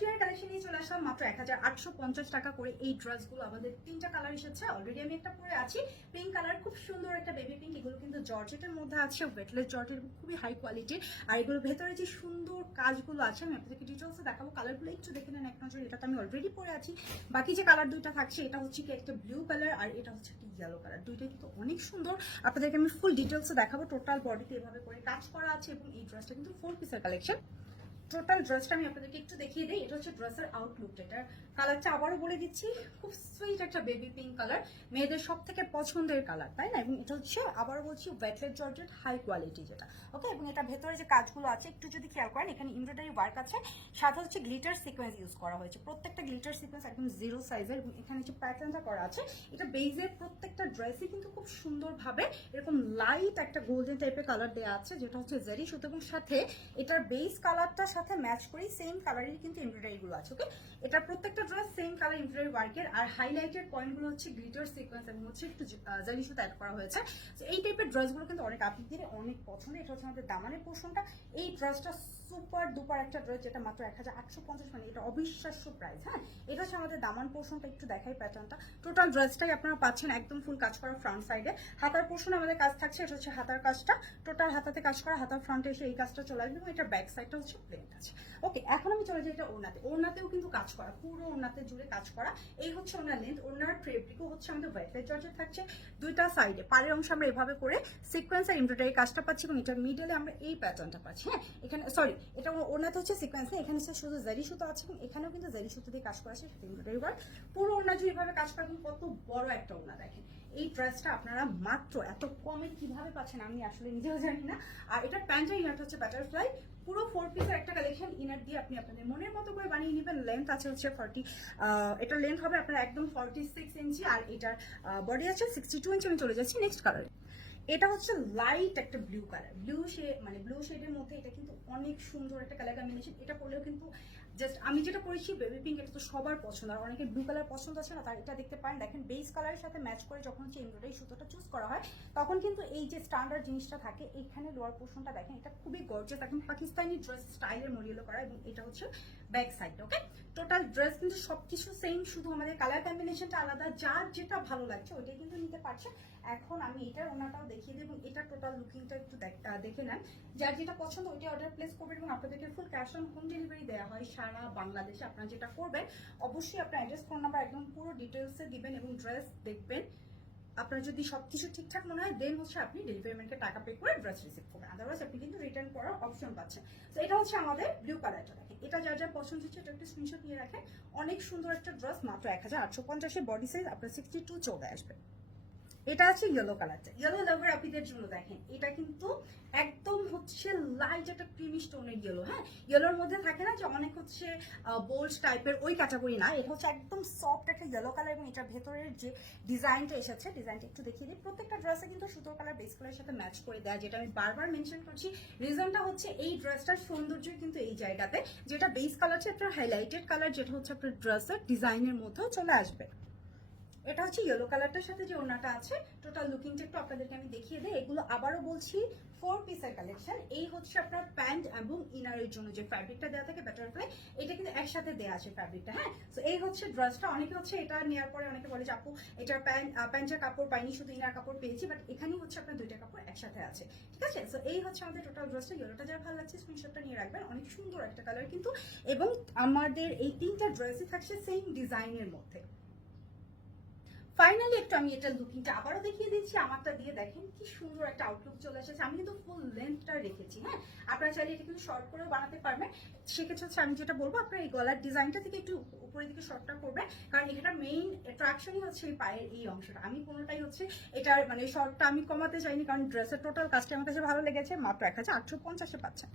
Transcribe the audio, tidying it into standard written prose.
পার্টিয়ার collection নিয়ে চলে আসলাম মাত্র 1850 টাকা করে। এই ড্রেসগুলো আমাদের 3টা কালার এসেছে, অলরেডি আমি একটা পরে আছি পিঙ্ক কালার, খুব সুন্দর একটা বেবি পিঙ্ক। এগুলো কিন্তু জর্জেটের মধ্যে আছে, ওয়েটলেস জর্জেট, খুবই হাই কোয়ালিটির। আর এগুলোর ভেতরে যে সুন্দর কাজগুলো আছে আমি আপনাদেরকে ডিটেলসে দেখাবো। কালারগুলো একটু দেখে নেন এক নজর। এটা তো আমি অলরেডি পরে আছি। বাকি যে কালার দুইটা থাকছে, এটা হচ্ছে কি একটা ব্লু কালার আর এটা হচ্ছে কি ইয়েলো কালার। দুইটাই কিন্তু অনেক সুন্দর, আপনাদেরকে আমি ফুল ডিটেলসে দেখাবো। টোটাল বডিতে এভাবে করে কাজ করা আছে এবং এই ড্রেসটা কিন্তু 4 পিসের কালেকশন। টোটাল ড্রেসটা আমি আপনাদেরকে একটু দেখিয়ে দিই। এটা হচ্ছে ড্রেসের আউটলুকটা। এটার কালারটা আবারও বলে দিচ্ছি, খুব সুইট একটা বেবি পিঙ্ক কালার, মেয়েদের সব থেকে পছন্দের কালার, তাই না? এবং এটা হচ্ছে আবারও বলছি ওয়েটলেস জর্জেট, হাই কোয়ালিটি যেটা, ওকে। এবং এটা ভেতরে যে কাজগুলো আছে একটু যদি খেয়াল করেন, এখানে এমব্রয়ডারি ওয়ার্ক আছে, সাথে হচ্ছে গ্লিটার সিকোয়েন্স ইউজ করা হয়েছে। প্রত্যেকটা গ্লিটার সিকোয়েন্স একদম জিরো সাইজের এবং এখানে যে প্যাটার্নটা করা আছে, এটা বেজের প্রত্যেকটা ড্রেসই কিন্তু খুব সুন্দরভাবে এরকম লাইট একটা গোল্ডেন টাইপের কালার দেওয়া আছে, যেটা হচ্ছে জেরি সুতো। এবং সাথে এটার বেস কালারটা সাথে ম্যাচ করি সেম কালারের কিন্তু এমব্রয়ডারি গুলো আছে, ওকে। এটা প্রত্যেকটা ড্রেস সেম কালার এমব্রয়ডারি ওয়ার্কের। আর হাইলাইটেড পয়েন্টগুলো হচ্ছে গ্লিটার সিকোয়েন্স এবং হচ্ছে একটু জারি সুতো অ্যাড করা হয়েছে। তো এই টাইপের ড্রেসগুলো কিন্তু অনেক আপনাদের অনেক পছন্দ। এটা হচ্ছে আমাদের দামানের পোর্শনটা। এই ড্রেসটা সুপার ডুপার একটা ড্রেস, যেটা মাত্র 1850, মানে এটা অবিশ্বাস্য প্রাইস। হ্যাঁ, এটা হচ্ছে আমাদের দামান পোর্শনটা। একটু দেখাই প্যাটার্নটা। টোটাল ড্রেসটাই আপনারা পাচ্ছেন একদম ফুল কাজ করা ফ্রন্ট সাইডে। হাতার পোর্শনে আমাদের কাজ থাকছে, এটা হচ্ছে হাতার কাজটা, টোটাল হাতাতে কাজ করা। হাতার ফ্রন্টে এসে এই কাজটা চলে আসবে এবং এটার ব্যাক সাইডটা হচ্ছে প্লেন আছে, ওকে। এখন আমি চলে যাই এটা ওড়নাতে। ওড়নাতেও কিন্তু কাজ করা, পুরো ওড়নাতে জুড়ে কাজ করা। এই হচ্ছে ওড়নার লেন্থ। ওড়নার ফেব্রিকও হচ্ছে আমাদের ওয়েটলেস জর্জেট থাকছে। দুইটা সাইডে পাড়ের অংশ আমরা এভাবে করে সিকোয়েন্স আর এমব্রয়ডারি কাজটা পাচ্ছি এবং এটার মিডলে আমরা এই প্যাটার্নটা পাচ্ছি। হ্যাঁ, এখানে সরি, এটা ওড়নাতে হচ্ছে সিকোয়েন্স নেই, এখানে হচ্ছে শুধু জারি সুতো আছে এবং এখানেও কিন্তু জারি সুতো দিয়ে কাজ করা আছে, এমব্রয়ডারি ওয়ার্ক। পুরো ওড়না জুড়ে এভাবে কাজ করা। কত বড় একটা ওড়না দেখেন। এই ড্রেসটা আপনারা মাত্র এত কমে কিভাবে পাচ্ছেন আমি আসলে নিজেও জানি না। আর এটার প্যান্টের ইনারটা হচ্ছে বাটারফ্লাই, পুরো 4 পিসের একটা কালেকশন। ইনার দিয়ে আপনি আপনাদের মনের মতো করে বানিয়ে নেবেন। লেন্থ আছে হচ্ছে 40, এটার লেন্থ হবে আপনার একদম 46 ইঞ্চি আর এটার বডি আছে 62 ইঞ্চি। আমি চলে যাচ্ছি নেক্সট কালারে। এটা হচ্ছে লাইট একটা ব্লু কালার, ব্লু শেডের মধ্যে। এটা কিন্তু অনেক সুন্দর একটা কালার কম্বিনেশন। এটা পরলেও কিন্তু জাস্ট আমি যেটা পরেছি বেবি পিঙ্ক, এটা তো সবার পছন্দ। আর অনেকের ব্লু কালার পছন্দ আছে না, তার এটা দেখতে পারেন। দেখেন বেস কালারের সাথে ম্যাচ করে যখন হচ্ছে এমব্রয়ডারি সুতোটা চুজ করা হয়, তখন কিন্তু এই যে স্ট্যান্ডার্ড জিনিসটা থাকে, এখানে লোয়ার পোর্শনটা দেখেন, এটা খুবই গর্জিয়াস, একদম পাকিস্তানি ড্রেস স্টাইলের মডিউলো করা। এবং এটা হচ্ছে ব্যাক সাইড, ওকে। টোটাল ড্রেস কিন্তু সবকিছু সেম, শুধু আমাদের কালার কম্বিনেশনটা আলাদা। যার যেটা ভালো লাগছে ওইটাই কিন্তু নিতে পারছে। এখন আমি এটার ওনাটাও দেখিয়ে দেবো। এটা টোটাল লুকিংটা একটু দেখে নেন। যার যেটা পছন্দ ওইটা অর্ডার প্লেস করবেন এবং আপনাদেরকে full cash on home delivery দেওয়া হয় সারা বাংলাদেশে। আপনারা যেটা করবেন, অবশ্যই আপনার অ্যাড্রেস, ফোন নাম্বার একদম পুরো ডিটেলসে দিবেন এবং ড্রেস দেখবেন। আপনার যদি সবকিছু ঠিকঠাক মনে হয়, দেন হচ্ছে আপনি ডেলিভারি ম্যানকে টাকা পে করে ড্রেস রিসিভ করবেন। আদারওয়াইজ আপনি কিন্তু রিটার্ন করার অপশন পাচ্ছেন। তো এটা হচ্ছে আমাদের ব্লু কালারটা। দেখেন, এটা যার যার পছন্দ হচ্ছে এটা একটা স্ক্রিনশট নিয়ে রাখেন। অনেক সুন্দর একটা ড্রেস, মাত্র 1850। বডি সাইজ আপনার 62 চলে আসবে। এটা আছে ইয়েলো কালারটা, ইয়েলো লাভার আপনিদের জন্য। দেখেন, এটা কিন্তু একদম হচ্ছে লাইট একটা ক্রিমি স্টোনের ইয়েলো। হ্যাঁ, ইয়েলোর মধ্যে থাকে না যে অনেক হচ্ছে বোল্ড টাইপের, ওই ক্যাটাগরি না। এটা হচ্ছে একদম সফট একটা ইয়েলো কালার এবং এটার ভেতরের যে ডিজাইনটা এসেছে, ডিজাইনটা একটু দেখিয়ে দিই। প্রত্যেকটা ড্রেসে কিন্তু সুতোর কালার বেস কালারের সাথে ম্যাচ করে দেয়, যেটা আমি বারবার মেনশন করছি। রিজনটা হচ্ছে এই ড্রেসটার সৌন্দর্য কিন্তু এই জায়গাতে, যেটা বেস কালার হচ্ছে একটা হাইলাইটেড কালার, যেটা হচ্ছে আপনার ড্রেসের ডিজাইনের মধ্যেও চলে আসবে। এটা হচ্ছে ইয়েলো কালারটার সাথে যে ওড়নাটা আছে। টোটাল লুকিংটা একটু আপনাদেরকে আমি দেখিয়ে দিই। এগুলো আবারও বলছি 4 পিসের কালেকশন। এই হচ্ছে আপনার প্যান্ট এবং ইনারের জন্য যে ফ্যাব্রিকটা দেওয়া থাকে বাটারফ্লাই, এটা কিন্তু একসাথে দেওয়া আছে ফ্যাব্রিকটা। হ্যাঁ, তো এই হচ্ছে ড্রেসটা। অনেকে হচ্ছে এটা নেওয়ার পরে অনেকে বলে যে আপু এটার প্যান্টের কাপড় পাইনি, শুধু ইনার কাপড় পেয়েছি, বাট এখানেই হচ্ছে আপনার দুইটা কাপড় একসাথে আছে, ঠিক আছে। তো এই হচ্ছে আমাদের টোটাল ড্রেসটা। ইয়েলোটা যারা ভালো লাগছে স্ক্রিনশটটা নিয়ে রাখবেন, অনেক সুন্দর একটা কালার কিন্তু। এবং আমাদের এই 3টা ড্রেসই থাকছে সেম ডিজাইনের মধ্যে। ফাইনালি একটু আমি এটা লুকিংটা আবারও দেখিয়ে দিচ্ছি। আমারটা দিয়ে দেখেন কি সুন্দর একটা আউটলুক চলে এসেছে। আমি কিন্তু ফুল লেন্থটা রেখেছি। হ্যাঁ, আপনারা চাইলে এটা কিন্তু শর্ট করেও বানাতে পারবেন। সেক্ষেত্রে হচ্ছে আমি যেটা বলবো, আপনার এই গলার ডিজাইনটা থেকে একটু উপরের দিকে শর্টটা করবেন, কারণ এখানে মেইন অ্যাট্রাকশনই হচ্ছে এই পায়ের এই অংশটা। আমি কোনোটাই হচ্ছে এটার মানে শর্টটা আমি কমাতে চাইনি, কারণ ড্রেসের টোটাল কাজটা আমার কাছে ভালো লেগেছে। মাত্র 1850 পাচ্ছেন।